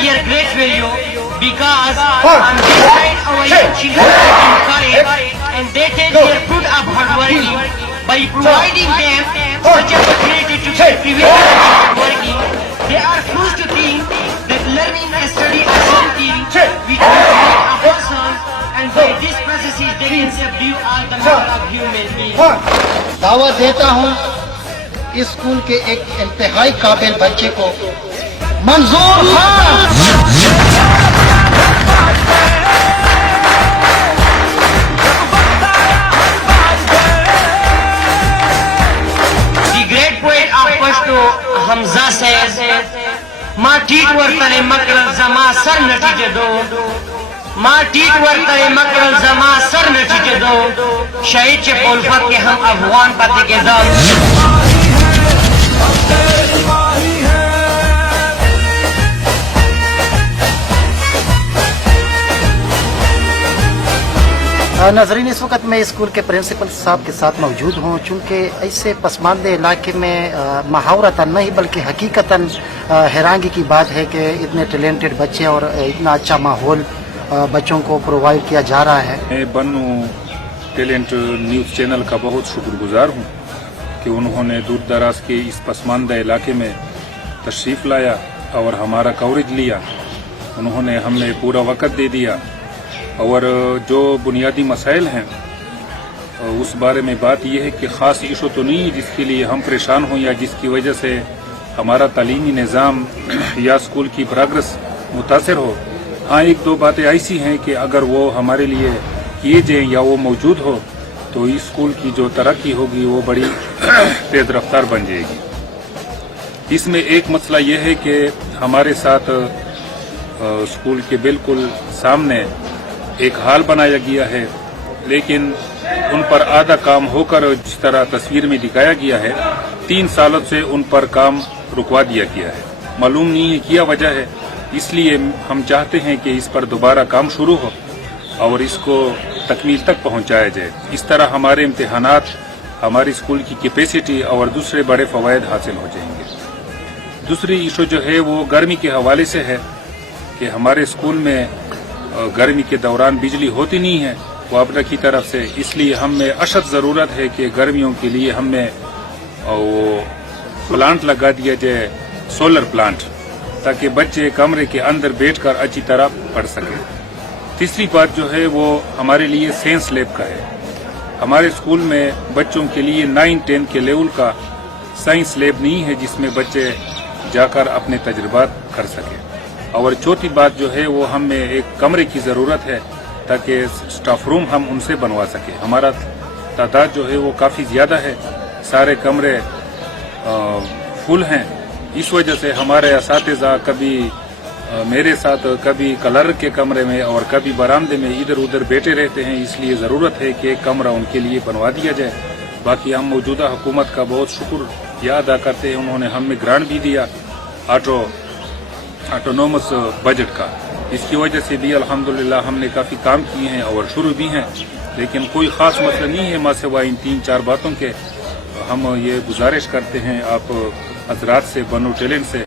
bear great value because on this side our young children are encouraged and they take their fruit of hard working by providing them such a opportunity to get privilege of hard working. They are forced to think that learning and study are something which will create a person, and by this process they can subdue all the number of human beings. دعوت دیتا ہوں اس school کے ایک انتہائی قابل بچے کو منظور Khan. The great poet of Pashto, Hamza says, "Ma tit wartane makral zama sar natije do, ma tit wartane makral zama sar natije do, shahid che polfat ke hum afghan pate ke dam." ناظرین، اس وقت میں school کے principal صاحب کے ساتھ موجود ہوں. چونکہ ایسے پسماندہ علاقے میں محاورتاً نہیں بلکہ حقیقتاً حیرانگی کی بات ہے کہ اتنے ٹیلنٹڈ بچے اور اتنا اچھا ماحول بچوں کو پرووائڈ کیا جا رہا ہے. میں بنو ٹیلنٹ نیوز چینل کا بہت شکر گزار ہوں کہ انہوں نے دور دراز کے اس پسماندہ علاقے میں تشریف لایا اور ہمارا کوریج لیا. انہوں نے ہمیں پورا وقت دے دیا اور جو بنیادی مسائل ہیں اس بارے میں بات یہ ہے کہ خاص ایشو تو نہیں ہے جس کے لیے ہم پریشان ہوں یا جس کی وجہ سے ہمارا تعلیمی نظام یا اسکول کی پروگرس متاثر ہو. ہاں، ایک دو باتیں ایسی ہیں کہ اگر وہ ہمارے لیے کیے جائیں یا وہ موجود ہو تو اسکول کی جو ترقی ہوگی وہ بڑی تیز رفتار بن جائے گی. اس میں ایک مسئلہ یہ ہے کہ ہمارے ساتھ اسکول کے بالکل سامنے ایک ہال بنایا گیا ہے، لیکن ان پر آدھا کام ہو کر جس طرح تصویر میں دکھایا گیا ہے 3 سالوں سے ان پر کام رکوا دیا گیا ہے. معلوم نہیں ہے کیا وجہ ہے. اس لیے ہم چاہتے ہیں کہ اس پر دوبارہ کام شروع ہو اور اس کو تکمیل تک پہنچایا جائے. اس طرح ہمارے امتحانات، ہماری اسکول کی کیپیسٹی اور دوسرے بڑے فوائد حاصل ہو جائیں گے. دوسری ایشو جو ہے وہ گرمی کے حوالے سے ہے کہ ہمارے اسکول میں گرمی کے دوران بجلی ہوتی نہیں ہے وابڈا کی طرف سے. اس لیے ہمیں اشد ضرورت ہے کہ گرمیوں کے لیے ہمیں وہ پلانٹ لگا دیا جائے، سولر پلانٹ، تاکہ بچے کمرے کے اندر بیٹھ کر اچھی طرح پڑھ سکیں. تیسری بات جو ہے وہ ہمارے لیے سائنس لیب کا ہے. ہمارے اسکول میں بچوں کے لیے 9-10 کے لیول کا سائنس لیب نہیں ہے جس میں بچے جا کر اپنے تجربات کر سکیں. اور چوتھی بات جو ہے وہ ہمیں ایک کمرے کی ضرورت ہے تاکہ اسٹاف روم ہم ان سے بنوا سکیں. ہمارا تعداد جو ہے وہ کافی زیادہ ہے، سارے کمرے فل ہیں. اس وجہ سے ہمارے اساتذہ کبھی میرے ساتھ کبھی کلر کے کمرے میں اور کبھی برآمدے میں ادھر ادھر بیٹھے رہتے ہیں. اس لیے ضرورت ہے کہ ایک کمرہ ان کے لیے بنوا دیا جائے. باقی ہم موجودہ حکومت کا بہت شکر ادا کرتے ہیں. انہوں نے ہمیں گرانٹ بھی دیا آٹونومس بجٹ کا. اس کی وجہ سے بھی الحمدللہ ہم نے کافی کام کیے ہیں اور شروع بھی ہیں. لیکن کوئی خاص مسئلہ نہیں ہے ماں سوائے ان 3-4 باتوں کے. ہم یہ گزارش کرتے ہیں آپ حضرات سے، بنو ٹیلنٹ سے،